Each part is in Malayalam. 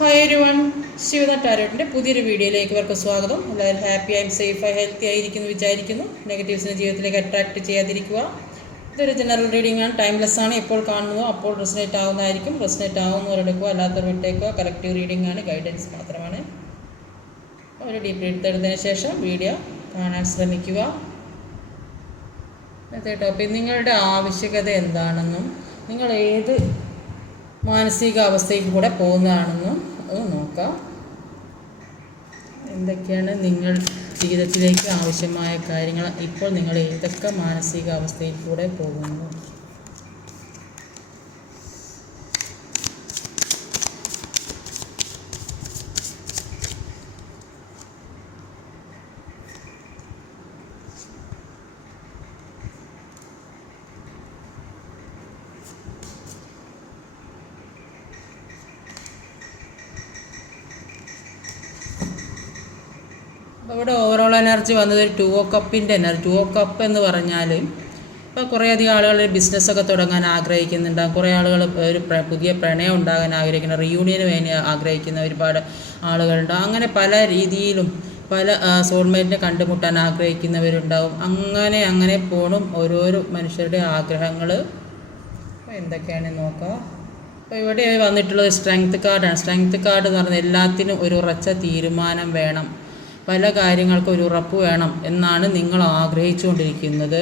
ഹായ് എവരിവൺ, ശിവദ ടാരോട്ടിൻ്റെ പുതിയൊരു വീഡിയോയിലേക്ക് ഇവർക്ക് സ്വാഗതം. എല്ലാവരും ഹാപ്പിയായും സേഫായി ഹെൽത്തി ആയിരിക്കുന്നു വിചാരിക്കുന്നു. നെഗറ്റീവ്സിനെ ജീവിതത്തിലേക്ക് അട്രാക്ട് ചെയ്യാതിരിക്കുക. ഇതൊരു ജനറൽ റീഡിംഗ് ആണ്, ടൈംലെസ് ആണ്. എപ്പോൾ കാണുന്നുവോ അപ്പോൾ റെസനേറ്റ് ആവുന്നതായിരിക്കും. റെസനേറ്റ് ആവുന്നവരെടുക്കുക, അല്ലാത്തവർ വിട്ടേക്കുക. കറക്റ്റീവ് റീഡിംഗ് ആണ്, ഗൈഡൻസ് മാത്രമാണ്. ഒരു ഡീപ്പ് എടുത്തെടുത്തതിന് ശേഷം വീഡിയോ കാണാൻ ശ്രമിക്കുക. ടോപ്പിക് നിങ്ങളുടെ ആവശ്യകത എന്താണെന്നും നിങ്ങൾ ഏത് മാനസികാവസ്ഥയിൽ കൂടെ പോകുന്നതാണെന്നും നോക്കാം. എന്തൊക്കെയാണ് നിങ്ങൾ ജീവിതത്തിലേക്ക് ആവശ്യമായ കാര്യങ്ങൾ, ഇപ്പോൾ നിങ്ങൾ ഏതൊക്കെ മാനസികാവസ്ഥയിൽ കൂടെ പോകുന്നു. ഇവിടെ ഓവറോൾ എനർജി വന്നത് ഒരു 2 ഓ കപ്പിൻ്റെ എനർജി. 2 ഓ കപ്പ് എന്ന് പറഞ്ഞാൽ ഇപ്പോൾ കുറേയധികം ആളുകൾ ബിസിനസ്സൊക്കെ തുടങ്ങാൻ ആഗ്രഹിക്കുന്നുണ്ടാകും. കുറേ ആളുകൾ ഒരു പുതിയ പ്രണയം ഉണ്ടാകാൻ ആഗ്രഹിക്കുന്ന, റിയൂണിയന് വേണ്ടി ആഗ്രഹിക്കുന്ന ഒരുപാട് ആളുകളുണ്ട്. അങ്ങനെ പല രീതിയിലും പല സോൾമേറ്റിനെ കണ്ടുമുട്ടാൻ ആഗ്രഹിക്കുന്നവരുണ്ടാവും. അങ്ങനെ പോണും ഓരോരോ മനുഷ്യരുടെ ആഗ്രഹങ്ങൾ എന്തൊക്കെയാണെന്ന് നോക്കാം. അപ്പോൾ ഇവിടെ വന്നിട്ടുള്ളത് സ്ട്രെങ്ത് കാർഡാണ്. സ്ട്രെങ്ത് കാർഡ് എന്ന് പറഞ്ഞാൽ എല്ലാത്തിനും ഒരു ഉറച്ച തീരുമാനം വേണം, പല കാര്യങ്ങൾക്കും ഒരു ഉറപ്പ് വേണം എന്നാണ് നിങ്ങൾ ആഗ്രഹിച്ചുകൊണ്ടിരിക്കുന്നത്.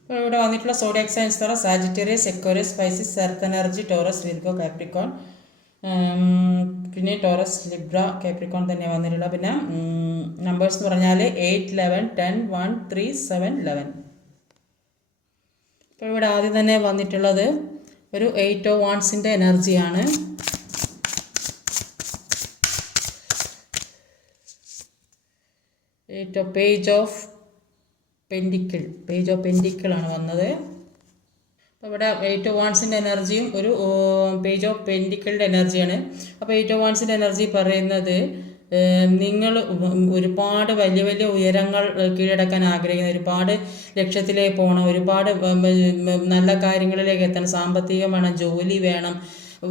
ഇപ്പോൾ ഇവിടെ വന്നിട്ടുള്ള സോഡിയാക് സൈൻസ് എന്ന് പറഞ്ഞാൽ Sagittarius, Aquarius, Pisces, earth energy, Taurus, Virgo, Capricorn, പിന്നെ ടോറസ്, ലിബ്ര, കാപ്രിക്കോൺ തന്നെ വന്നിട്ടുള്ള. പിന്നെ നമ്പേഴ്സ് എന്ന് പറഞ്ഞാൽ 8, 11, 10, 1, 3, 7, 11. ഇപ്പോൾ ഇവിടെ ആദ്യം തന്നെ വന്നിട്ടുള്ളത് ഒരു 8 ഓഫ് വാണ്ട്സിൻ്റെ എനർജിയാണ്. പേജ് ഓഫ് പെൻഡിക്കിൾ ആണ് വന്നത്. അപ്പോൾ ഇവിടെ 8 ഓഫ് വാണ്ട്സിൻ്റെ എനർജിയും ഒരു പേജ് ഓഫ് പെൻഡിക്കിളിൻ്റെ എനർജിയാണ്. അപ്പോൾ 8 ഓഫ് വാണ്ട്സിൻ്റെ എനർജി പറയുന്നത് നിങ്ങൾ ഒരുപാട് വലിയ വലിയ ഉയരങ്ങൾ കീഴടക്കാൻ ആഗ്രഹിക്കുന്ന, ഒരുപാട് ലക്ഷ്യത്തിലേക്ക് പോകണം, ഒരുപാട് നല്ല കാര്യങ്ങളിലേക്ക് എത്തണം, സാമ്പത്തികം വേണം, ജോലി വേണം,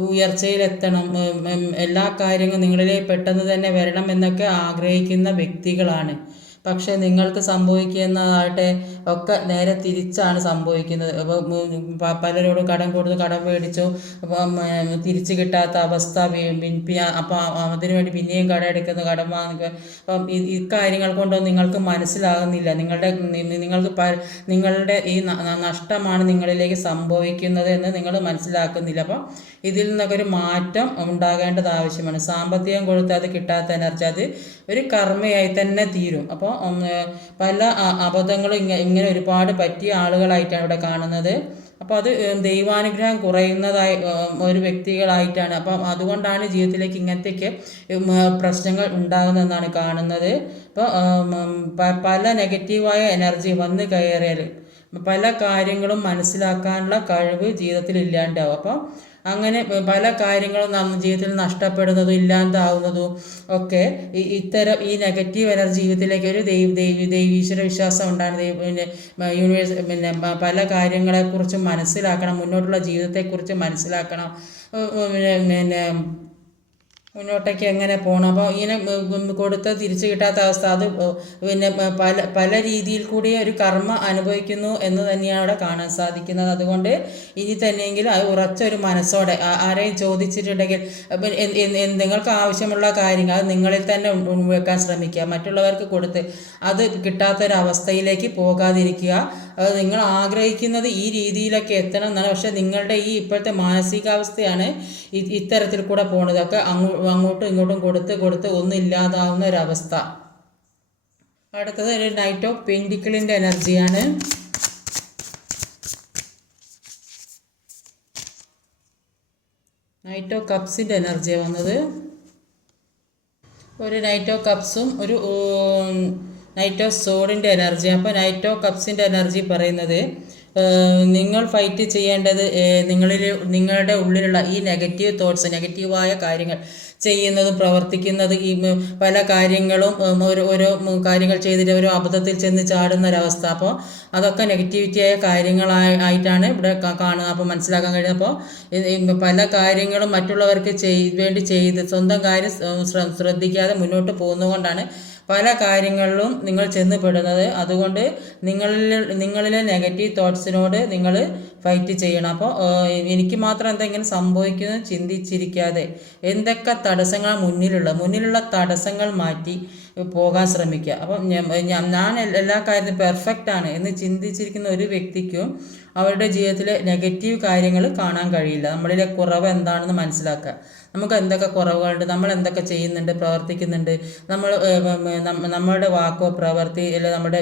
ഉയർച്ചയിലെത്തണം, എല്ലാ കാര്യങ്ങളും നിങ്ങളിലേക്ക് പെട്ടെന്ന് തന്നെ വരണം എന്നൊക്കെ ആഗ്രഹിക്കുന്ന വ്യക്തികളാണ്. പക്ഷേ നിങ്ങൾക്ക് സംഭവിക്കുന്നതായിട്ട് ഒക്കെ നേരെ തിരിച്ചാണ് സംഭവിക്കുന്നത്. പലരോടും കടം കൊടുത്ത് കടം മേടിച്ചു, തിരിച്ചു കിട്ടാത്ത അവസ്ഥ, അപ്പോൾ അതിനുവേണ്ടി പിന്നെയും കടം എടുക്കുന്നു, കടം വാങ്ങിക്കുക. അപ്പം ഈ കാര്യങ്ങൾ കൊണ്ടൊന്നും നിങ്ങൾക്ക് മനസ്സിലാകുന്നില്ല. നിങ്ങളുടെ ഈ നഷ്ടമാണ് നിങ്ങളിലേക്ക് സംഭവിക്കുന്നത് എന്ന് നിങ്ങൾ മനസ്സിലാക്കുന്നില്ല. അപ്പം ഇതിൽ നിന്നൊക്കെ ഒരു മാറ്റം ഉണ്ടാകേണ്ടത് ആവശ്യമാണ്. സാമ്പത്തികം കൊടുത്ത് അത് കിട്ടാത്ത എനർജി അത് ഒരു കർമ്മയായി തന്നെ തീരും. അപ്പോൾ പല അബദ്ധങ്ങളും ഇങ്ങനെ ഒരുപാട് പറ്റിയ ആളുകളായിട്ടാണ് ഇവിടെ കാണുന്നത്. അപ്പോൾ അത് ദൈവാനുഗ്രഹം കുറയുന്നതായി ഒരു വ്യക്തികളായിട്ടാണ്. അപ്പം അതുകൊണ്ടാണ് ജീവിതത്തിലേക്ക് ഇങ്ങനത്തെയൊക്കെ പ്രശ്നങ്ങൾ ഉണ്ടാകുന്നതെന്നാണ് കാണുന്നത്. അപ്പോൾ പല നെഗറ്റീവായ എനർജി വന്ന് കയറിയാൽ പല കാര്യങ്ങളും മനസ്സിലാക്കാനുള്ള കഴിവ് ജീവിതത്തിൽ ഇല്ലാണ്ടാവും. അപ്പം അങ്ങനെ പല കാര്യങ്ങളും ജീവിതത്തിൽ നഷ്ടപ്പെടുന്നതും ഇല്ലാതാവുന്നതും ഒക്കെ ഇത്തരം ഈ നെഗറ്റീവ് എനർജി ജീവിതത്തിലേക്ക് ഒരു ദൈവീശ്വര വിശ്വാസം ഉണ്ടാണ്. യൂണിവേഴ്സ് പല കാര്യങ്ങളെക്കുറിച്ചും മനസ്സിലാക്കണം, മുന്നോട്ടുള്ള ജീവിതത്തെക്കുറിച്ച് മനസ്സിലാക്കണം, മുന്നോട്ടേക്ക് എങ്ങനെ പോകണം. അപ്പോൾ ഇങ്ങനെ കൊടുത്ത് തിരിച്ചു കിട്ടാത്ത അവസ്ഥ അത് പല രീതിയിൽ കൂടി ഒരു കർമ്മ അനുഭവിക്കുന്നു എന്ന് തന്നെയാണ് അവിടെ കാണാൻ സാധിക്കുന്നത്. അതുകൊണ്ട് ഇനി തന്നെയെങ്കിലും അത് ഉറച്ചൊരു മനസ്സോടെ ആരെയും ചോദിച്ചിട്ടുണ്ടെങ്കിൽ നിങ്ങൾക്ക് ആവശ്യമുള്ള കാര്യങ്ങൾ അത് നിങ്ങളിൽ തന്നെ വെക്കാൻ ശ്രമിക്കുക. മറ്റുള്ളവർക്ക് കൊടുത്ത് അത് കിട്ടാത്തൊരവസ്ഥയിലേക്ക് പോകാതിരിക്കുക. അത് നിങ്ങൾ ആഗ്രഹിക്കുന്നത് ഈ രീതിയിലൊക്കെ എത്തണം എന്നാണ്. പക്ഷേ നിങ്ങളുടെ ഈ ഇപ്പോഴത്തെ മാനസികാവസ്ഥയാണ് ഇത്തരത്തിൽ കൂടെ പോണതൊക്കെ അങ്ങോട്ടും ഇങ്ങോട്ടും കൊടുത്ത് ഒന്നും ഇല്ലാതാവുന്ന ഒരവസ്ഥ. അടുത്തത് ഒരു നൈറ്റ് ഓഫ് പെൻഡിക്കിളിൻ്റെ എനർജിയാണ്. നൈറ്റ് ഓഫ് കപ്സിൻ്റെ എനർജിയാണ് വന്നത്. ഒരു നൈറ്റ് ഓഫ് കപ്സും ഒരു നൈറ്റ് ഓഫ് സോഡിൻ്റെ എനർജി. അപ്പോൾ നൈറ്റ് ഓഫ് കപ്സിൻ്റെ എനർജി പറയുന്നത് നിങ്ങൾ ഫൈറ്റ് ചെയ്യേണ്ടത് നിങ്ങളുടെ ഉള്ളിലുള്ള ഈ നെഗറ്റീവ് തോട്ട്സ്, നെഗറ്റീവായ കാര്യങ്ങൾ ചെയ്യുന്നതും പ്രവർത്തിക്കുന്നത് ഈ പല കാര്യങ്ങളും ഓരോ കാര്യങ്ങൾ ചെയ്തിട്ട് ഓരോ അബദ്ധത്തിൽ ചെന്ന് ചാടുന്ന ഒരവസ്ഥ. അപ്പോൾ അതൊക്കെ നെഗറ്റിവിറ്റിയായ കാര്യങ്ങളായിട്ടാണ് ഇവിടെ കാണുന്നത്. അപ്പോൾ മനസ്സിലാക്കാൻ കഴിയുന്നത്. അപ്പോൾ പല കാര്യങ്ങളും മറ്റുള്ളവർക്ക് വേണ്ടി ചെയ്ത് സ്വന്തം കാര്യം ശ്രദ്ധിക്കാതെ മുന്നോട്ട് പോകുന്നതുകൊണ്ടാണ് പല കാര്യങ്ങളിലും നിങ്ങൾ ചെന്ന് പെടുന്നത്. അതുകൊണ്ട് നിങ്ങളിലെ നെഗറ്റീവ് തോട്ട്സിനോട് നിങ്ങൾ ഫൈറ്റ് ചെയ്യണം. അപ്പോൾ എനിക്ക് മാത്രം എന്തെങ്കിലും സംഭവിക്കുന്നത് ചിന്തിച്ചിരിക്കാതെ എന്തൊക്കെ തടസ്സങ്ങൾ മുന്നിലുള്ള തടസ്സങ്ങൾ മാറ്റി പോകാൻ ശ്രമിക്കുക. അപ്പം ഞാൻ എല്ലാ കാര്യത്തിലും പെർഫെക്റ്റ് ആണ് എന്ന് ചിന്തിച്ചിരിക്കുന്ന ഒരു വ്യക്തിക്കും അവരുടെ ജീവിതത്തിലെ നെഗറ്റീവ് കാര്യങ്ങൾ കാണാൻ കഴിയില്ല. നമ്മളിലെ കുറവ് എന്താണെന്ന് മനസ്സിലാക്കുക. നമുക്ക് എന്തൊക്കെ കുറവുകളുണ്ട്, നമ്മൾ എന്തൊക്കെ ചെയ്യുന്നുണ്ട്, പ്രവർത്തിക്കുന്നുണ്ട്, നമ്മളുടെ വാക്കോ പ്രവൃത്തി അല്ലെ നമ്മുടെ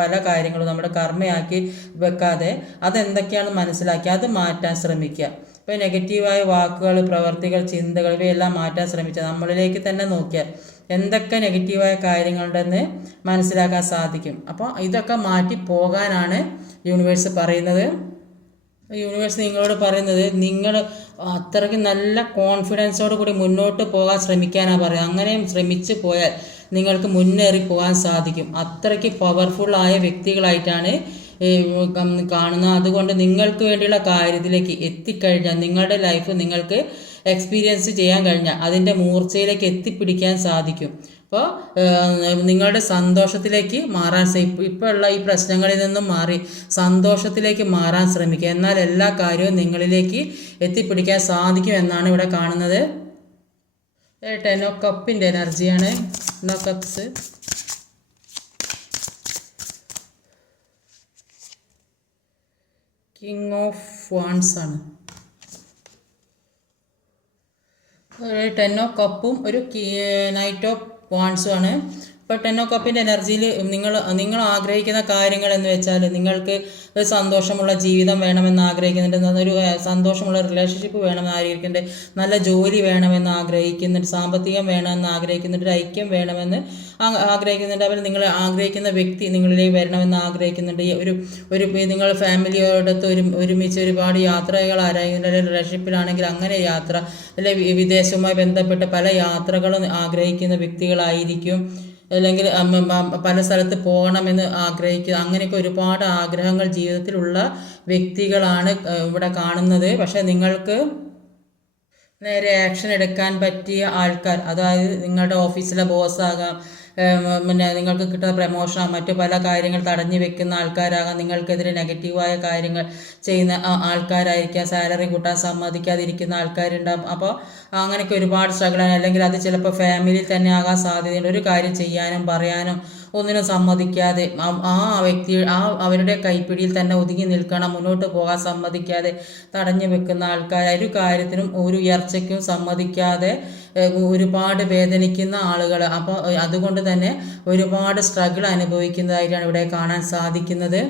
പല കാര്യങ്ങളും നമ്മുടെ കർമ്മയാക്കി വെക്കാതെ അതെന്തൊക്കെയാണെന്ന് മനസ്സിലാക്കി അത് മാറ്റാൻ ശ്രമിക്കുക. ഇപ്പോൾ നെഗറ്റീവായ വാക്കുകൾ, പ്രവർത്തികൾ, ചിന്തകൾ ഇവയെല്ലാം മാറ്റാൻ ശ്രമിക്കുക. നമ്മളിലേക്ക് തന്നെ നോക്കിയാൽ എന്തൊക്കെ നെഗറ്റീവായ കാര്യങ്ങളുണ്ടെന്ന് മനസ്സിലാക്കാൻ സാധിക്കും. അപ്പോൾ ഇതൊക്കെ മാറ്റി പോകാനാണ് യൂണിവേഴ്സ് പറയുന്നത്. യൂണിവേഴ്സ് നിങ്ങളോട് പറയുന്നത് നിങ്ങൾ അത്രയ്ക്ക് നല്ല കോൺഫിഡൻസോട് കൂടി മുന്നോട്ട് പോകാൻ ശ്രമിക്കാനാണ് പറയുന്നത്. അങ്ങനെയും ശ്രമിച്ചു പോയാൽ നിങ്ങൾക്ക് മുന്നേറി പോകാൻ സാധിക്കും. അത്രയ്ക്ക് പവർഫുള്ളായ വ്യക്തികളായിട്ടാണ് കാണുന്നത്. അതുകൊണ്ട് നിങ്ങൾക്ക് വേണ്ടിയുള്ള കാര്യത്തിലേക്ക് എത്തിക്കഴിഞ്ഞാൽ നിങ്ങളുടെ ലൈഫ് നിങ്ങൾക്ക് എക്സ്പീരിയൻസ് ചെയ്യാൻ കഴിഞ്ഞാൽ അതിൻ്റെ മൂർച്ചയിലേക്ക് എത്തിപ്പിടിക്കാൻ സാധിക്കും. അപ്പോൾ നിങ്ങളുടെ സന്തോഷത്തിലേക്ക് മാറാൻ ഇപ്പോൾ ഉള്ള ഈ പ്രശ്നങ്ങളിൽ നിന്നും മാറി സന്തോഷത്തിലേക്ക് മാറാൻ ശ്രമിക്കുക. എന്നാൽ എല്ലാ കാര്യവും നിങ്ങളിലേക്ക് എത്തിപ്പിടിക്കാൻ സാധിക്കും എന്നാണ് ഇവിടെ കാണുന്നത്. 10 ഓഫ് കപ്പിൻ്റെ എനർജിയാണ്. 10 of cups, king of wands ആണ്. 10 ഓഫ് കപ്പും ഒരു നൈറ്റ് ഓഫ് വാൺസും ആണ്. ഇപ്പോൾ 10 ഓഫ് കപ്പിൻ്റെ എനർജിയിൽ നിങ്ങൾ ആഗ്രഹിക്കുന്ന കാര്യങ്ങൾ എന്ന് വെച്ചാൽ നിങ്ങൾക്ക് ഒരു സന്തോഷമുള്ള ജീവിതം വേണമെന്ന് ആഗ്രഹിക്കുന്നുണ്ട്, ഒരു സന്തോഷമുള്ള റിലേഷൻഷിപ്പ് വേണമെന്ന് ആഗ്രഹിക്കുന്നുണ്ട്, നല്ല ജോലി വേണമെന്ന് ആഗ്രഹിക്കുന്നുണ്ട്, സാമ്പത്തികം വേണമെന്ന് ആഗ്രഹിക്കുന്നുണ്ട്, ഒരു ഐക്യം വേണമെന്ന് ആഗ്രഹിക്കുന്നുണ്ട്. അവർ നിങ്ങൾ ആഗ്രഹിക്കുന്ന വ്യക്തി നിങ്ങളിലേക്ക് വരണമെന്ന് ആഗ്രഹിക്കുന്നുണ്ട്. ഒരു നിങ്ങൾ ഫാമിലിയോടൊത്ത് ഒരുമിച്ച് ഒരുപാട് യാത്രകൾ ആരായുന്നുണ്ട്. അല്ലെങ്കിൽ റിലേഷൻഷിപ്പിലാണെങ്കിൽ അങ്ങനെ യാത്ര, അല്ലെങ്കിൽ വിദേശവുമായി ബന്ധപ്പെട്ട പല യാത്രകളും ആഗ്രഹിക്കുന്ന വ്യക്തികളായിരിക്കും. അല്ലെങ്കിൽ പല സ്ഥലത്ത് പോകണമെന്ന് ആഗ്രഹിക്കുക. അങ്ങനെയൊക്കെ ഒരുപാട് ആഗ്രഹങ്ങൾ ജീവിതത്തിലുള്ള വ്യക്തികളാണ് ഇവിടെ കാണുന്നത്. പക്ഷേ നിങ്ങൾക്ക് നേരെ ആക്ഷൻ എടുക്കാൻ പറ്റിയ ആൾക്കാർ, അതായത് നിങ്ങളുടെ ഓഫീസിലെ ബോസാകാം, പിന്നെ നിങ്ങൾക്ക് കിട്ടുന്ന പ്രമോഷനോ മറ്റു പല കാര്യങ്ങൾ തടഞ്ഞു വെക്കുന്ന ആൾക്കാരാകാം, നിങ്ങൾക്കെതിരെ നെഗറ്റീവായ കാര്യങ്ങൾ ചെയ്യുന്ന ആൾക്കാരായിരിക്കാം, സാലറി കൂട്ടാൻ സമ്മതിക്കാതിരിക്കുന്ന ആൾക്കാരുണ്ടാകും. അപ്പോൾ അങ്ങനെയൊക്കെ ഒരുപാട് സ്ട്രഗിളാണ്. അല്ലെങ്കിൽ അത് ചിലപ്പോൾ ഫാമിലിയിൽ തന്നെ ആകാൻ സാധ്യതയുണ്ട്. ഒരു കാര്യം ചെയ്യാനും പറയാനും ഒന്നിനും സമ്മതിക്കാതെ വ്യക്തി അവരുടെ കൈപ്പിടിയിൽ തന്നെ ഒതുങ്ങി നിൽക്കണം, മുന്നോട്ട് പോകാൻ സമ്മതിക്കാതെ തടഞ്ഞു വെക്കുന്ന ആൾക്കാർ, ഒരു കാര്യത്തിനും ഒരു ഉയർച്ചയ്ക്കും സമ്മതിക്കാതെ ഒരുപാട് വേദനിക്കുന്ന ആളുകൾ. അപ്പോൾ അതുകൊണ്ട് തന്നെ ഒരുപാട് സ്ട്രഗിൾ അനുഭവിക്കുന്നതായിട്ടാണ് ഇവിടെ കാണാൻ സാധിക്കുന്നത്.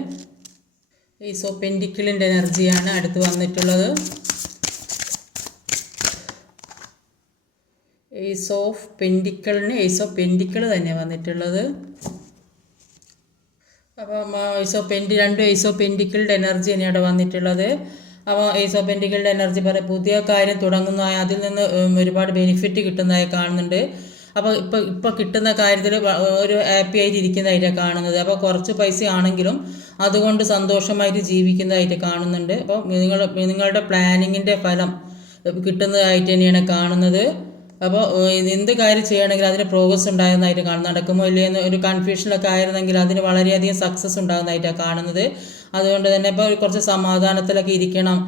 ഈസ് ഓഫ് പെൻറ്റിക്കിളിൻ്റെ എനർജിയാണ് അടുത്ത് വന്നിട്ടുള്ളത്. ഈസ് ഓഫ് പെൻറ്റിക്കിളിന് ഈസ് ഓഫ് പെൻറ്റിക്കിൾ തന്നെ വന്നിട്ടുള്ളത്. അപ്പം രണ്ടും ഈസ് ഓഫ് പെൻറ്റിക്കിളിൻ്റെ എനർജി തന്നെയാണ് വന്നിട്ടുള്ളത്. അപ്പോൾ ഈസ് ഓഫ് പെൻറ്റിക്കിളിൻ്റെ എനർജി പറയും പുതിയ കാര്യം തുടങ്ങുന്നതായി അതിൽ നിന്ന് ഒരുപാട് ബെനിഫിറ്റ് കിട്ടുന്നതായി കാണുന്നുണ്ട്. അപ്പോൾ ഇപ്പോൾ കിട്ടുന്ന കാര്യത്തിൽ ഒരു ഹാപ്പി ആയിട്ട് ഇരിക്കുന്നതായിട്ടാണ് കാണുന്നത്. അപ്പോൾ കുറച്ച് പൈസ ആണെങ്കിലും അതുകൊണ്ട് സന്തോഷമായിട്ട് ജീവിക്കുന്നതായിട്ട് കാണുന്നുണ്ട്. അപ്പോൾ നിങ്ങളുടെ പ്ലാനിങ്ങിൻ്റെ ഫലം കിട്ടുന്നതായിട്ട് തന്നെയാണ് കാണുന്നത്. അപ്പോൾ എന്ത് കാര്യം ചെയ്യണമെങ്കിൽ അതിന് പ്രോഗ്രസ് ഉണ്ടാകുന്നതായിട്ട് കാണുന്നു. നടക്കുമോ ഇല്ലയെന്ന് ഒരു കൺഫ്യൂഷനൊക്കെ ആയിരുന്നെങ്കിൽ അതിന് വളരെയധികം സക്സസ് ഉണ്ടാകുന്നതായിട്ടാണ് കാണുന്നത്. അതുകൊണ്ട് തന്നെ ഇപ്പോൾ കുറച്ച് സമാധാനത്തിലൊക്കെ ഇരിക്കണം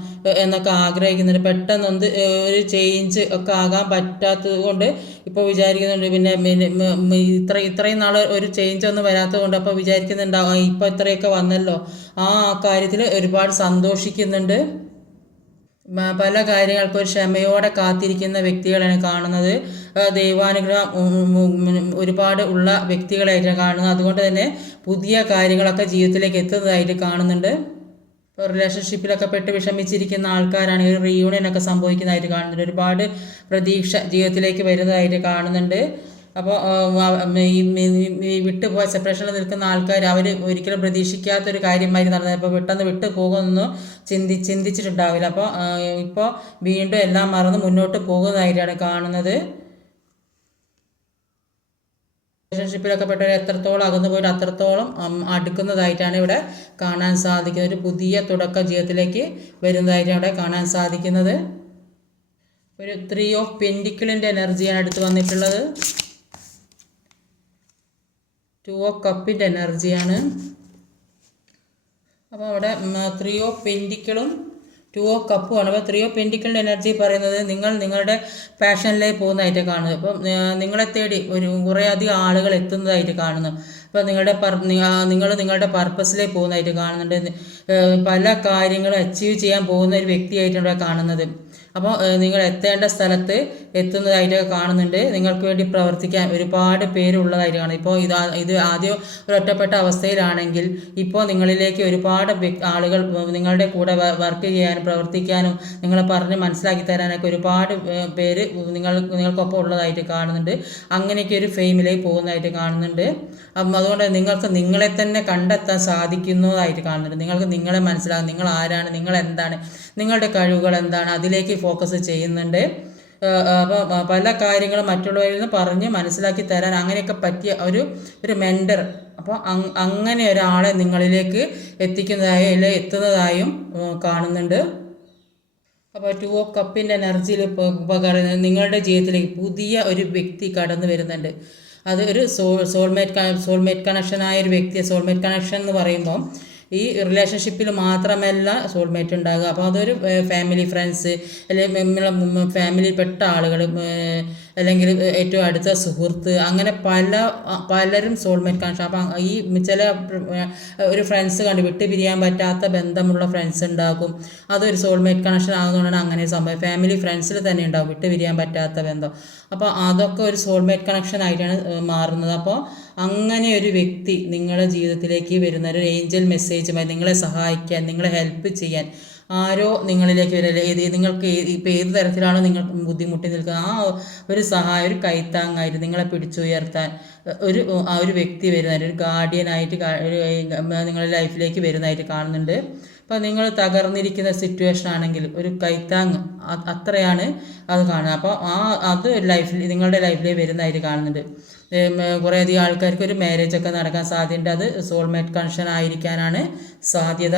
എന്നൊക്കെ ആഗ്രഹിക്കുന്നുണ്ട്. പെട്ടെന്ന് ഒരു ചേഞ്ച് ഒക്കെ ആകാൻ പറ്റാത്തത് കൊണ്ട് ഇപ്പോൾ വിചാരിക്കുന്നുണ്ട്. പിന്നെ ഇത്രയും നാൾ ഒരു ചേഞ്ച് ഒന്നും വരാത്തത് കൊണ്ട് അപ്പോൾ വിചാരിക്കുന്നുണ്ടാവും ഇപ്പോൾ ഇത്രയൊക്കെ വന്നല്ലോ, ആ കാര്യത്തിൽ ഒരുപാട് സന്തോഷിക്കുന്നുണ്ട്. പല കാര്യങ്ങൾക്കും ഒരു ക്ഷമയോടെ കാത്തിരിക്കുന്ന വ്യക്തികളാണ് കാണുന്നത്. ദൈവാനുഗ്രഹം ഒരുപാട് ഉള്ള വ്യക്തികളായിട്ടാണ് കാണുന്നത്. അതുകൊണ്ട് തന്നെ പുതിയ കാര്യങ്ങളൊക്കെ ജീവിതത്തിലേക്ക് എത്തുന്നതായിട്ട് കാണുന്നുണ്ട്. ഇപ്പോൾ റിലേഷൻഷിപ്പിലൊക്കെ പെട്ട് വിഷമിച്ചിരിക്കുന്ന ആൾക്കാരാണ് ഒരു റീയൂണിയനൊക്കെ സംഭവിക്കുന്നതായിട്ട് കാണുന്നുണ്ട്. ഒരുപാട് പ്രതീക്ഷ ജീവിതത്തിലേക്ക് വരുന്നതായിട്ട് കാണുന്നുണ്ട്. അപ്പോൾ ഈ വിട്ടുപോയ സെപ്പറേഷനിൽ നിൽക്കുന്ന ആൾക്കാർ അവർ ഒരിക്കലും പ്രതീക്ഷിക്കാത്തൊരു കാര്യമായി നടന്നത്. അപ്പോൾ പെട്ടെന്ന് വിട്ടു പോകുമെന്നൊന്നും ചിന്തിച്ചിട്ടുണ്ടാവില്ല. അപ്പോൾ ഇപ്പോൾ വീണ്ടും എല്ലാം മറന്ന് മുന്നോട്ട് പോകുന്നതായിട്ടാണ് കാണുന്നത്. റിലേഷൻഷിപ്പിലൊക്കെ പെട്ടവർ എത്രത്തോളം അകന്നു പോയിട്ട് അത്രത്തോളം അടുക്കുന്നതായിട്ടാണ് ഇവിടെ കാണാൻ സാധിക്കുന്നത്. ഒരു പുതിയ തുടക്ക ജീവിതത്തിലേക്ക് വരുന്നതായിട്ടാണ് ഇവിടെ കാണാൻ സാധിക്കുന്നത്. ഒരു 3 ഓഫ് പെൻറ്റിക്കിളിൻ്റെ എനർജിയാണ് അടുത്ത് വന്നിട്ടുള്ളത്. 2 ഓഫ് കപ്പിൻ്റെ എനർജിയാണ്. അപ്പോൾ അവിടെ 3 ഓഫ് പെൻറ്റിക്കിളും 2 ഓഫ് കപ്പുമാണ്. അപ്പോൾ 3 ഓഫ് പെൻറ്റിക്കിളിൻ്റെ എനർജി പറയുന്നത് നിങ്ങളുടെ പാഷനിലേക്ക് പോകുന്നതായിട്ട് കാണുന്നത്. അപ്പം നിങ്ങളെ തേടി കുറേ അധികം ആളുകൾ എത്തുന്നതായിട്ട് കാണുന്നു. അപ്പോൾ നിങ്ങളുടെ പർപ്പസിലേക്ക് പോകുന്നതായിട്ട് കാണുന്നുണ്ട്. പല കാര്യങ്ങളും അച്ചീവ് ചെയ്യാൻ പോകുന്ന ഒരു വ്യക്തിയായിട്ടാണ് ഇവിടെ കാണുന്നത്. അപ്പോൾ നിങ്ങൾ എത്തേണ്ട സ്ഥലത്ത് എത്തുന്നതായിട്ടൊക്കെ കാണുന്നുണ്ട്. നിങ്ങൾക്ക് വേണ്ടി പ്രവർത്തിക്കാൻ ഒരുപാട് പേരുള്ളതായിട്ട് കാണും. ഇപ്പോൾ ഇത് ആദ്യം ഒരു ഒറ്റപ്പെട്ട അവസ്ഥയിലാണെങ്കിൽ ഇപ്പോൾ നിങ്ങളിലേക്ക് ഒരുപാട് ആളുകൾ നിങ്ങളുടെ കൂടെ വർക്ക് ചെയ്യാനും പ്രവർത്തിക്കാനും നിങ്ങളെ പറഞ്ഞ് മനസ്സിലാക്കി തരാനൊക്കെ ഒരുപാട് പേര് നിങ്ങൾക്കൊപ്പം ഉള്ളതായിട്ട് കാണുന്നുണ്ട്. അങ്ങനെയൊക്കെ ഒരു ഫെയിമിലേക്ക് പോകുന്നതായിട്ട് കാണുന്നുണ്ട്. അതുകൊണ്ട് നിങ്ങൾക്ക് നിങ്ങളെ തന്നെ കണ്ടെത്താൻ സാധിക്കുന്നതായിട്ട് കാണുന്നുണ്ട്. നിങ്ങൾക്ക് നിങ്ങളെ മനസ്സിലാകും, നിങ്ങൾ ആരാണ്, നിങ്ങൾ എന്താണ്, നിങ്ങളുടെ കഴിവുകൾ എന്താണ്, അതിലേക്ക് ഫോക്കസ് ചെയ്യുന്നുണ്ട്. അപ്പോൾ പല കാര്യങ്ങളും മറ്റുള്ളവരിൽ നിന്ന് പറഞ്ഞ് മനസ്സിലാക്കി തരാൻ അങ്ങനെയൊക്കെ പറ്റിയ ഒരു മെൻറ്റർ, അപ്പോൾ അങ്ങനെ ഒരാളെ നിങ്ങളിലേക്ക് എത്തിക്കുന്നതായും അല്ലെ എത്തുന്നതായും കാണുന്നുണ്ട്. അപ്പോൾ 2 ഓഫ് കപ്പിൻ്റെ എനർജിയിൽ പറയുന്നത് നിങ്ങളുടെ ജീവിതത്തിലേക്ക് പുതിയ ഒരു വ്യക്തി കടന്നു വരുന്നുണ്ട്. അത് ഒരു സോൾമേറ്റ് കണക്ഷനായ ഒരു വ്യക്തി. സോൾമേറ്റ് കണക്ഷൻ എന്ന് പറയുമ്പോൾ ഈ റിലേഷൻഷിപ്പിൽ മാത്രമല്ല സോൾമേറ്റ് ഉണ്ടാകുക. അപ്പോൾ അതൊരു ഫാമിലി, ഫ്രണ്ട്സ്, അല്ലെങ്കിൽ ഫാമിലിയിൽപ്പെട്ട ആളുകൾ, അല്ലെങ്കിൽ ഏറ്റവും അടുത്ത സുഹൃത്ത്, അങ്ങനെ പലരും സോൾമേറ്റ് കണക്ഷൻ. അപ്പം ഈ ചില ഒരു ഫ്രണ്ട്സ് കണ്ട് വിട്ട് പിരിയാൻ പറ്റാത്ത ബന്ധമുള്ള ഫ്രണ്ട്സ് ഉണ്ടാകും. അതൊരു സോൾമേറ്റ് കണക്ഷൻ ആകുന്നതുകൊണ്ടാണ് അങ്ങനെ സംഭവം. ഫാമിലി, ഫ്രണ്ട്സിൽ തന്നെ ഉണ്ടാകും വിട്ട് പിരിയാൻ പറ്റാത്ത ബന്ധം. അപ്പോൾ അതൊക്കെ ഒരു സോൾമേറ്റ് കണക്ഷൻ ആയിട്ടാണ് മാറുന്നത്. അപ്പോൾ അങ്ങനെ ഒരു വ്യക്തി നിങ്ങളുടെ ജീവിതത്തിലേക്ക് വരുന്ന ഒരു ഏഞ്ചൽ മെസ്സേജുമായി നിങ്ങളെ സഹായിക്കാൻ, നിങ്ങളെ ഹെൽപ്പ് ചെയ്യാൻ ആരോ നിങ്ങളിലേക്ക് വരില്ല. നിങ്ങൾക്ക് ഇപ്പോൾ ഏത് തരത്തിലാണോ നിങ്ങൾ ബുദ്ധിമുട്ടി നിൽക്കുന്നത് ആ ഒരു സഹായം, ഒരു കൈത്താങ്ങായിട്ട് നിങ്ങളെ പിടിച്ചുയർത്താൻ ഒരു വ്യക്തി വരുന്നതായിട്ട്, ഒരു ഗാർഡിയനായിട്ട് നിങ്ങളുടെ ലൈഫിലേക്ക് വരുന്നതായിട്ട് കാണുന്നുണ്ട്. അപ്പോൾ നിങ്ങൾ തകർന്നിരിക്കുന്ന സിറ്റുവേഷൻ ആണെങ്കിൽ ഒരു കൈത്താങ്, അത്രയാണ് അത് കാണുന്നത്. അപ്പോൾ അത് നിങ്ങളുടെ ലൈഫിലേക്ക് വരുന്നതായിട്ട് കാണുന്നുണ്ട്. കുറേയധികം ആൾക്കാർക്ക് ഒരു മാരേജ് ഒക്കെ നടക്കാൻ സാധ്യതയുണ്ട്. അത് സോൾമേറ്റ് കണക്ഷൻ ആയിരിക്കാനാണ് സാധ്യത.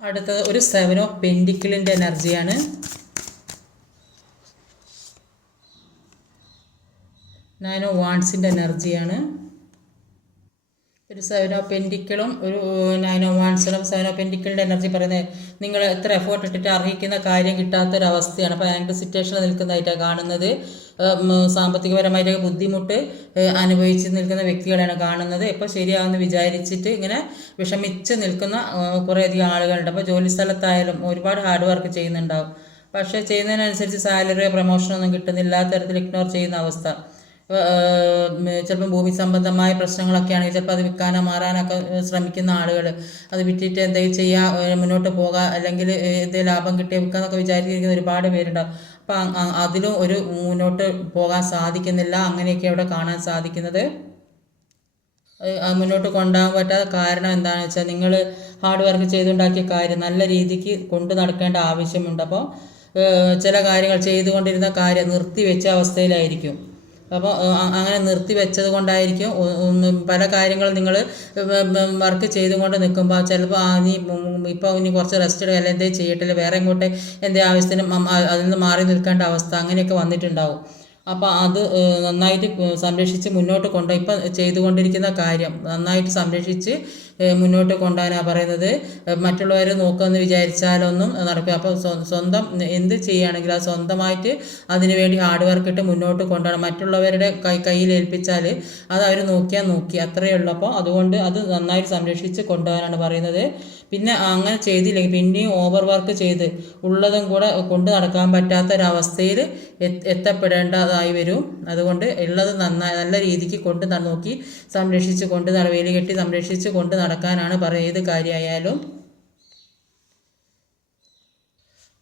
അടുത്തത് ഒരു 7 ഓഫ് പെൻറ്റിക്കിളിൻ്റെ എനർജിയാണ്. 9 ഓഫ് വാണ്ട്സിൻ്റെ എനർജിയാണ്. ഒരു 7 ഓഫ് പെൻറ്റിക്കിളും ഒരു 9 ഓഫ് വാണ്ട്സിലും 7 ഓഫ് പെൻറ്റിക്കിളിൻ്റെ എനർജി പറയുന്നത് നിങ്ങൾ എത്ര എഫേർട്ട് ഇട്ടിട്ട് അർഹിക്കുന്ന കാര്യം കിട്ടാത്തൊരവസ്ഥയാണ്. അപ്പോൾ ആങ്കർ സിറ്റുവേഷനിൽ നിൽക്കുന്നതായിട്ടാണ് കാണുന്നത്. സാമ്പത്തികപരമായിട്ടൊക്കെ ബുദ്ധിമുട്ട് അനുഭവിച്ച് നിൽക്കുന്ന വ്യക്തികളാണ് കാണുന്നത്. ഇപ്പോൾ ശരിയാവുമെന്ന് വിചാരിച്ചിട്ട് ഇങ്ങനെ വിഷമിച്ച് നിൽക്കുന്ന കുറേയധികം ആളുകളുണ്ട്. അപ്പോൾ ജോലി സ്ഥലത്തായാലും ഒരുപാട് ഹാർഡ് വർക്ക് ചെയ്യുന്നുണ്ടാവും. പക്ഷേ ചെയ്യുന്നതിനനുസരിച്ച് സാലറിയോ പ്രൊമോഷനോ ഒന്നും കിട്ടുന്നില്ല. തരത്തിൽ ഇഗ്നോർ ചെയ്യുന്ന അവസ്ഥ. ചിലപ്പം ഭൂമി സംബന്ധമായ പ്രശ്നങ്ങളൊക്കെയാണെങ്കിൽ ചിലപ്പോൾ അത് വിൽക്കാനോ മാറാനൊക്കെ ശ്രമിക്കുന്ന ആളുകൾ, അത് വിറ്റിട്ട് എന്തെങ്കിലും ചെയ്യുക, മുന്നോട്ട് പോകുക, അല്ലെങ്കിൽ എന്തെങ്കിലും ലാഭം കിട്ടിയാൽ വിൽക്കാന്നൊക്കെ വിചാരിച്ചിരിക്കുന്ന ഒരുപാട് പേരുണ്ടാവും. അപ്പം അതിലും മുന്നോട്ട് പോകാൻ സാധിക്കുന്നില്ല. അങ്ങനെയൊക്കെ അവിടെ കാണാൻ സാധിക്കുന്നത്. മുന്നോട്ട് കൊണ്ടുപോകാൻ പറ്റാത്ത കാരണം എന്താണെന്ന് വെച്ചാൽ നിങ്ങൾ ഹാർഡ് വർക്ക് ചെയ്തുണ്ടാക്കിയ കാര്യം നല്ല രീതിക്ക് കൊണ്ടു നടക്കേണ്ട ആവശ്യമുണ്ട്. അപ്പോൾ ചില കാര്യങ്ങൾ ചെയ്തുകൊണ്ടിരുന്ന കാര്യം നിർത്തിവെച്ച അവസ്ഥയിലായിരിക്കും. അപ്പോൾ അങ്ങനെ നിർത്തി വെച്ചത് കൊണ്ടായിരിക്കും പല കാര്യങ്ങളും നിങ്ങൾ വർക്ക് ചെയ്തുകൊണ്ട് നിൽക്കുമ്പോൾ ചിലപ്പോൾ ഇപ്പോൾ ഇനി കുറച്ച് റെസ്റ്റ് എടുക്കുക, അല്ലെങ്കിൽ എന്തെങ്കിലും ചെയ്യട്ടില്ല, വേറെ ഇങ്ങോട്ട് എന്തെങ്കിലും ആവശ്യത്തിനും അതിൽ നിന്ന് മാറി നിൽക്കേണ്ട അവസ്ഥ അങ്ങനെയൊക്കെ വന്നിട്ടുണ്ടാവും. അപ്പോൾ അത് നന്നായിട്ട് സംരക്ഷിച്ച് മുന്നോട്ട് ഇപ്പം ചെയ്തുകൊണ്ടിരിക്കുന്ന കാര്യം നന്നായിട്ട് സംരക്ഷിച്ച് മുന്നോട്ട് കൊണ്ടുപോകാനാണ് പറയുന്നത്. മറ്റുള്ളവർ നോക്കുമെന്ന് വിചാരിച്ചാലൊന്നും നടക്കുക. അപ്പോൾ സ്വന്തം എന്ത് ചെയ്യുകയാണെങ്കിലും അത് സ്വന്തമായിട്ട് അതിനു വേണ്ടി ഹാർഡ് വർക്ക് ഇട്ട് മുന്നോട്ട് കൊണ്ടുപോകണം. മറ്റുള്ളവരുടെ കയ്യിൽ ഏൽപ്പിച്ചാൽ അത് അവർ നോക്കി അത്രയേ ഉള്ളൂ. അപ്പോൾ അതുകൊണ്ട് അത് നന്നായിട്ട് സംരക്ഷിച്ച് കൊണ്ടുപോകാനാണ് പറയുന്നത്. പിന്നെ അങ്ങനെ ചെയ്തില്ലെങ്കിൽ പിന്നെയും ഓവർ വർക്ക് ചെയ്ത് ഉള്ളതും കൂടെ കൊണ്ട് നടക്കാൻ പറ്റാത്തൊരവസ്ഥയിൽ എത്തപ്പെടേണ്ടതായി വരും. അതുകൊണ്ട് ഉള്ളത് നല്ല രീതിക്ക് നോക്കി സംരക്ഷിച്ച് വേലി കെട്ടി സംരക്ഷിച്ച് കൊണ്ട് നടക്കാനാണ് ഏത് കാര്യമായാലും.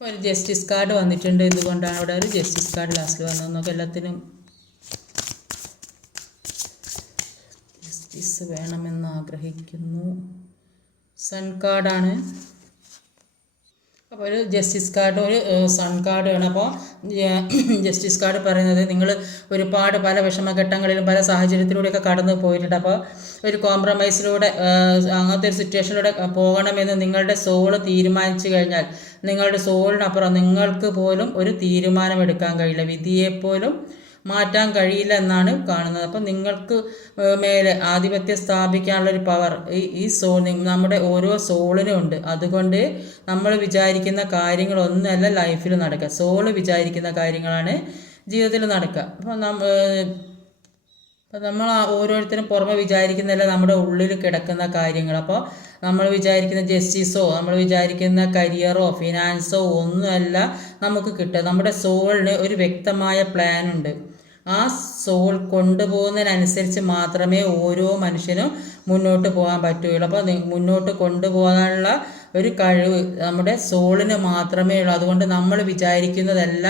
ഒരു ജസ്റ്റിസ് കാർഡ് വന്നിട്ടുണ്ട്. ഇതുകൊണ്ടാണ് അവിടെ ഒരു ജസ്റ്റിസ് കാർഡ് ലാസ്റ്റിൽ വന്നത്. നമുക്ക് എല്ലാത്തിനും ജസ്റ്റിസ് വേണമെന്ന് ആഗ്രഹിക്കുന്നു. സൺ കാർഡാണ്. അപ്പോൾ ഒരു ജസ്റ്റിസ് കാർഡ് ഒരു സൺ കാർഡ് വേണം. അപ്പോൾ ജസ്റ്റിസ് കാർഡ് പറയുന്നത് നിങ്ങൾ ഒരുപാട് പല വിഷമഘട്ടങ്ങളിലും പല സാഹചര്യത്തിലൂടെയൊക്കെ കടന്നു പോയിട്ടുണ്ട്. അപ്പോൾ ഒരു കോംപ്രമൈസിലൂടെ അങ്ങനത്തെ ഒരു സിറ്റുവേഷനിലൂടെ പോകണമെന്ന് നിങ്ങളുടെ സോള് തീരുമാനിച്ചു കഴിഞ്ഞാൽ നിങ്ങളുടെ സോളിനപ്പുറം നിങ്ങൾക്ക് പോലും ഒരു തീരുമാനമെടുക്കാൻ കഴിയില്ല, വിധിയെപ്പോലും മാറ്റാൻ കഴിയില്ല എന്നാണ് കാണുന്നത്. അപ്പം നിങ്ങൾക്ക് മേലെ ആധിപത്യം സ്ഥാപിക്കാനുള്ളൊരു പവർ ഈ സോൾ നമ്മുടെ ഓരോ സോളിനും ഉണ്ട്. അതുകൊണ്ട് നമ്മൾ വിചാരിക്കുന്ന കാര്യങ്ങളൊന്നുമല്ല ലൈഫിൽ നടക്കുക, സോള് വിചാരിക്കുന്ന കാര്യങ്ങളാണ് ജീവിതത്തിൽ നടക്കുക. അപ്പോൾ നമ്മൾ ഓരോരുത്തരും പുറമെ വിചാരിക്കുന്നതല്ല നമ്മുടെ ഉള്ളിൽ കിടക്കുന്ന കാര്യങ്ങൾ. അപ്പോൾ നമ്മൾ വിചാരിക്കുന്ന ജസ്റ്റിസോ നമ്മൾ വിചാരിക്കുന്ന കരിയറോ ഫിനാൻസോ ഒന്നുമല്ല നമുക്ക് കിട്ടുക. നമ്മുടെ സോളിന് ഒരു വ്യക്തമായ പ്ലാൻ ഉണ്ട്. ആ സോൾ കൊണ്ടുപോകുന്നതിനനുസരിച്ച് മാത്രമേ ഓരോ മനുഷ്യനും മുന്നോട്ട് പോകാൻ പറ്റുകയുള്ളൂ. അപ്പോൾ മുന്നോട്ട് കൊണ്ടുപോകാനുള്ള ഒരു കഴിവ് നമ്മുടെ സോളിന് മാത്രമേ ഉള്ളൂ. അതുകൊണ്ട് നമ്മൾ വിചാരിക്കുന്നതല്ല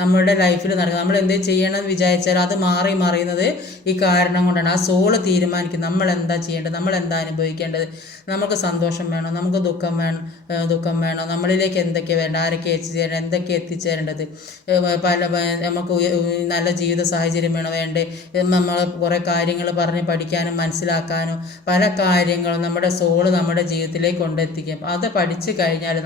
നമ്മളുടെ ലൈഫിൽ നടക്കുക. നമ്മൾ എന്ത് ചെയ്യണമെന്ന് വിചാരിച്ചാൽ അത് മറിയുന്നത് ഈ കാരണം കൊണ്ടാണ്. ആ സോള് തീരുമാനിക്കും നമ്മൾ എന്താ ചെയ്യേണ്ടത്, നമ്മൾ എന്താ അനുഭവിക്കേണ്ടത്. നമുക്ക് സന്തോഷം വേണോ, നമുക്ക് ദുഃഖം വേണോ, നമ്മളിലേക്ക് എന്തൊക്കെ വേണ്ട, ആരൊക്കെ എത്തിച്ചേരേണ്ടത്, എന്തൊക്കെ എത്തിച്ചേരേണ്ടത്, നമുക്ക് നല്ല ജീവിത സാഹചര്യം വേണോ വേണ്ടേ, നമ്മൾ കുറേ കാര്യങ്ങൾ പറഞ്ഞ് പഠിക്കാനും മനസ്സിലാക്കാനും പല കാര്യങ്ങളും നമ്മുടെ സോള് നമ്മുടെ ജീവിതത്തിലേക്ക് കൊണ്ടെത്തിക്കും. അത് പഠിച്ചു കഴിഞ്ഞാൽ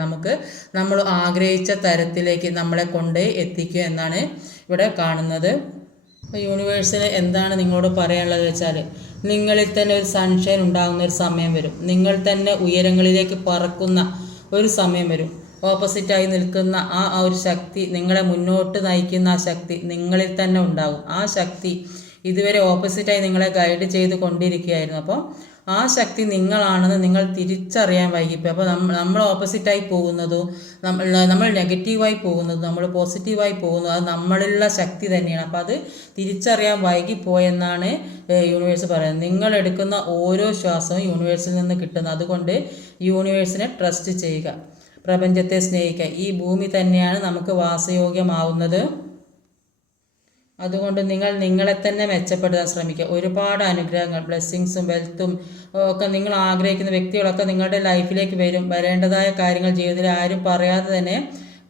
നമ്മൾ ആഗ്രഹിച്ച തരത്തിലേക്ക് നമ്മളെ കൊണ്ട് എത്തിക്കുക എന്നാണ് ഇവിടെ കാണുന്നത്. അപ്പോൾ യൂണിവേഴ്സിന് എന്താണ് നിങ്ങളോട് പറയാനുള്ളത് വെച്ചാൽ, നിങ്ങളിൽ തന്നെ ഒരു സൺഷൈൻ ഉണ്ടാകുന്ന ഒരു സമയം വരും. നിങ്ങൾ തന്നെ ഉയരങ്ങളിലേക്ക് പറക്കുന്ന ഒരു സമയം വരും. ഓപ്പോസിറ്റായി നിൽക്കുന്ന ആ ഒരു ശക്തി, നിങ്ങളെ മുന്നോട്ട് നയിക്കുന്ന ആ ശക്തി നിങ്ങളിൽ തന്നെ ഉണ്ടാകും. ആ ശക്തി ഇതുവരെ ഓപ്പോസിറ്റായി നിങ്ങളെ ഗൈഡ് ചെയ്ത് കൊണ്ടിരിക്കുകയായിരുന്നു. അപ്പോൾ ആ ശക്തി നിങ്ങളാണെന്ന് നിങ്ങൾ തിരിച്ചറിയാൻ വൈകിപ്പോയി. അപ്പോൾ നമ്മൾ ഓപ്പോസിറ്റായി പോകുന്നതോ നമ്മൾ നെഗറ്റീവായി പോകുന്നതും നമ്മൾ പോസിറ്റീവായി പോകുന്നതും അത് നമ്മളിലുള്ള ശക്തി തന്നെയാണ്. അപ്പോൾ അത് തിരിച്ചറിയാൻ വൈകിപ്പോയെന്നാണ് യൂണിവേഴ്സ് പറയുന്നത്. നിങ്ങൾ എടുക്കുന്ന ഓരോ ശ്വാസവും യൂണിവേഴ്സിൽ നിന്ന് കിട്ടുന്നു. അതുകൊണ്ട് യൂണിവേഴ്സിനെ ട്രസ്റ്റ് ചെയ്യുക, പ്രപഞ്ചത്തെ സ്നേഹിക്കുക. ഈ ഭൂമി തന്നെയാണ് നമുക്ക് വാസയോഗ്യമാവുന്നത്. അതുകൊണ്ട് നിങ്ങളെ തന്നെ മെച്ചപ്പെടുത്താൻ ശ്രമിക്കുക. ഒരുപാട് അനുഗ്രഹങ്ങൾ, ബ്ലെസ്സിങ്സും വെൽത്തും ഒക്കെ നിങ്ങൾ ആഗ്രഹിക്കുന്ന വ്യക്തികളൊക്കെ നിങ്ങളുടെ ലൈഫിലേക്ക് വരേണ്ടതായ കാര്യങ്ങൾ ജീവിതത്തിൽ ആരും പറയാതെ തന്നെ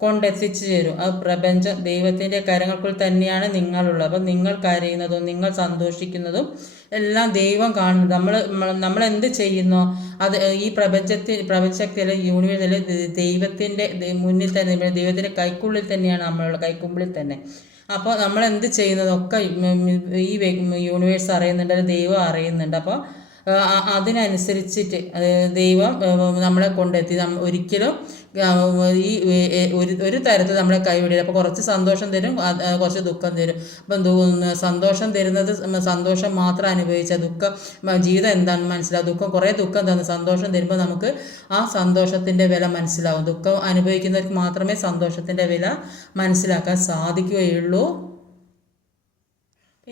കൊണ്ടെത്തിച്ചു തരും. അത് പ്രപഞ്ചം ദൈവത്തിൻ്റെ കരങ്ങൾക്കുள் തന്നെയാണ് നിങ്ങളുള്ളത്. അപ്പം നിങ്ങൾ കരയുന്നതും നിങ്ങൾ സന്തോഷിക്കുന്നതും എല്ലാം ദൈവം കാണുന്നു. നമ്മൾ എന്ത് ചെയ്യുന്നോ അത് ഈ പ്രപഞ്ചശക്തിയിലെ യൂണിവേഴ്സിലെ ദൈവത്തിൻ്റെ മുന്നിൽ തന്നെ, ദൈവത്തിൻ്റെ കൈക്കുള്ളിൽ തന്നെയാണ് നമ്മളുള്ള, കൈക്കുമ്പിളിൽ തന്നെ. അപ്പോൾ നമ്മൾ എന്ത് ചെയ്യുന്നതൊക്കെ ഈ യൂണിവേഴ്സ് അറിയുന്നുണ്ട്, ദൈവം അറിയുന്നുണ്ട്. അപ്പോൾ അതിനനുസരിച്ചിട്ട് ദൈവം നമ്മളെ കൊണ്ടെത്തി. ഒരിക്കലും ഈ ഒരു തരത്തിൽ നമ്മളെ കൈവിടില്ല. അപ്പോൾ കുറച്ച് സന്തോഷം തരും, കുറച്ച് ദുഃഖം തരും. അപ്പം സന്തോഷം തരുന്നത് സന്തോഷം മാത്രം അനുഭവിച്ചാൽ ജീവിതം എന്താണെന്ന് മനസ്സിലാവും. കുറേ ദുഃഖം തന്നു സന്തോഷം തരുമ്പോൾ നമുക്ക് ആ സന്തോഷത്തിൻ്റെ വില മനസ്സിലാവും. ദുഃഖം അനുഭവിക്കുന്നവർക്ക് മാത്രമേ സന്തോഷത്തിൻ്റെ വില മനസ്സിലാക്കാൻ സാധിക്കുകയുള്ളൂ.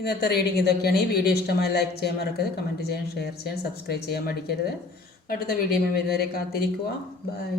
ഇന്നത്തെ റീഡിംഗ് ഇതൊക്കെയാണ്. ഈ വീഡിയോ ഇഷ്ടമായി ലൈക്ക് ചെയ്യാൻ മറക്കരുത്, കമൻറ്റ് ചെയ്യാൻ, ഷെയർ ചെയ്യാൻ, സബ്സ്ക്രൈബ് ചെയ്യാൻ മടിക്കരുത്. അടുത്ത വീഡിയോ വരുന്നവരെ കാത്തിരിക്കുക. ബൈ.